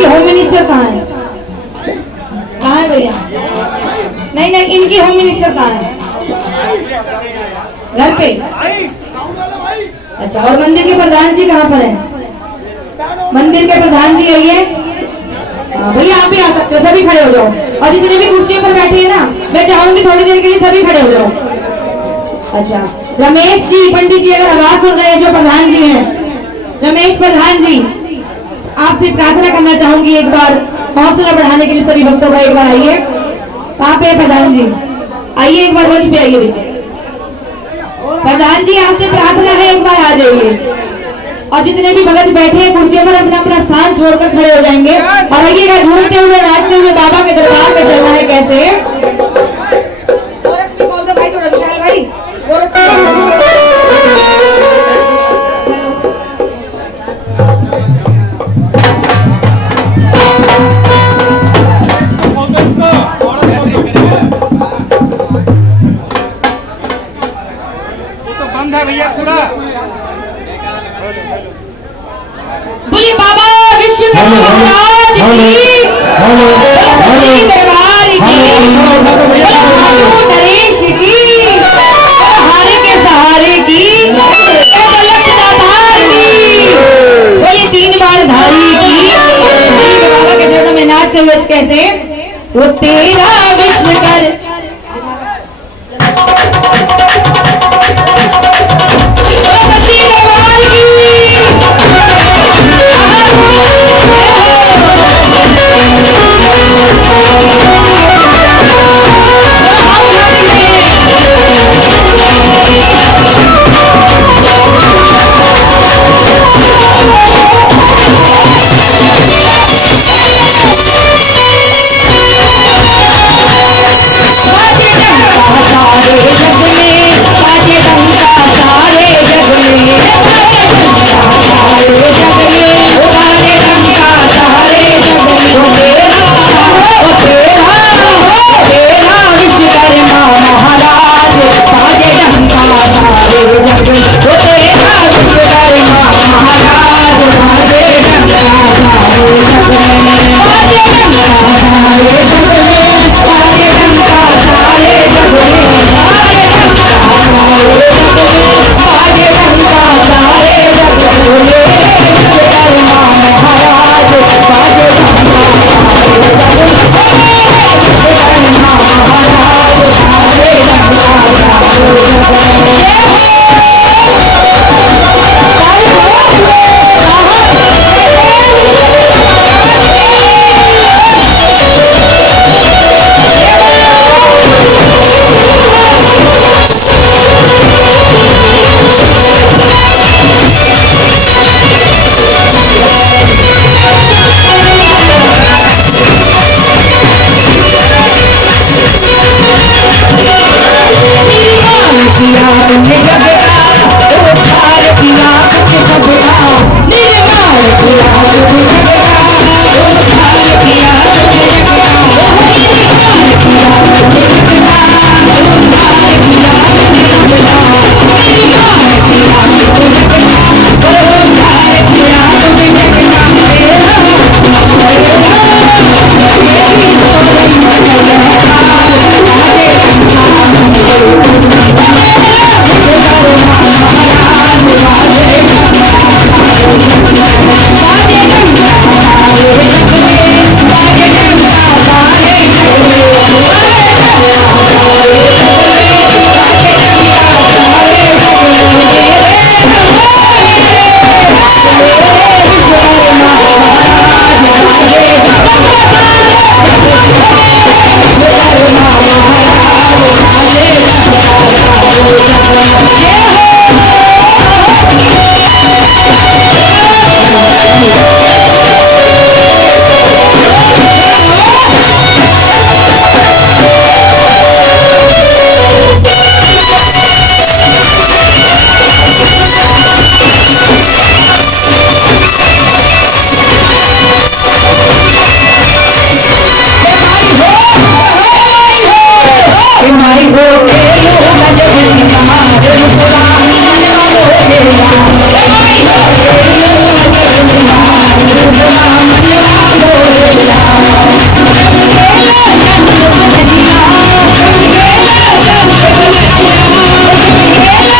आपकी home minister कहाँ है? कहाँ है भैया? नहीं नहीं, इनकी होम मिनिस्टर कहाँ है? घर पे। अच्छा, और मंदिर के प्रधान जी कहाँ पर है? मंदिर के प्रधान जी आइए। भैया आप भी आ सकते हो, सभी खड़े हो जाओ। और जितने भी कुर्सियों पर बैठे हैं ना, मैं चाहूंगी थोड़ी देर के लिए सभी खड़े हो जाओ। अच्छा, रमेश जी, पंडित जी अगर आवाज सुन रहे हैं, जो प्रधान जी हैं, रमेश प्रधान जी, आपसे प्रार्थना करना चाहूंगी एक बार हौसला बढ़ाने के लिए सभी भक्तों का, एक बार आइए। कहाँ पे प्रधान जी? आइए एक बार मंच पे आइए। प्रधान जी आपसे प्रार्थना है, एक बार आ जाइए। और जितने भी भगत बैठे हैं कुर्सियों पर, अपना अपना स्थान छोड़कर खड़े हो जाएंगे और आइएगा झूमते हुए नाचते हुए बाबा के दरबार में चलना है। कैसे भाई, थोड़ा विशाल भाई, बंद है भैया पूरा। बोलिए बाबा विश्वकर्मा महाराज की, दरबार की, नरेश की, हारे के सहारे की, लक्ष्मणदातार की, बोलिए 3 बार धारी की। बाबा के चरणों में नाचते हुए कैसे वो तेरा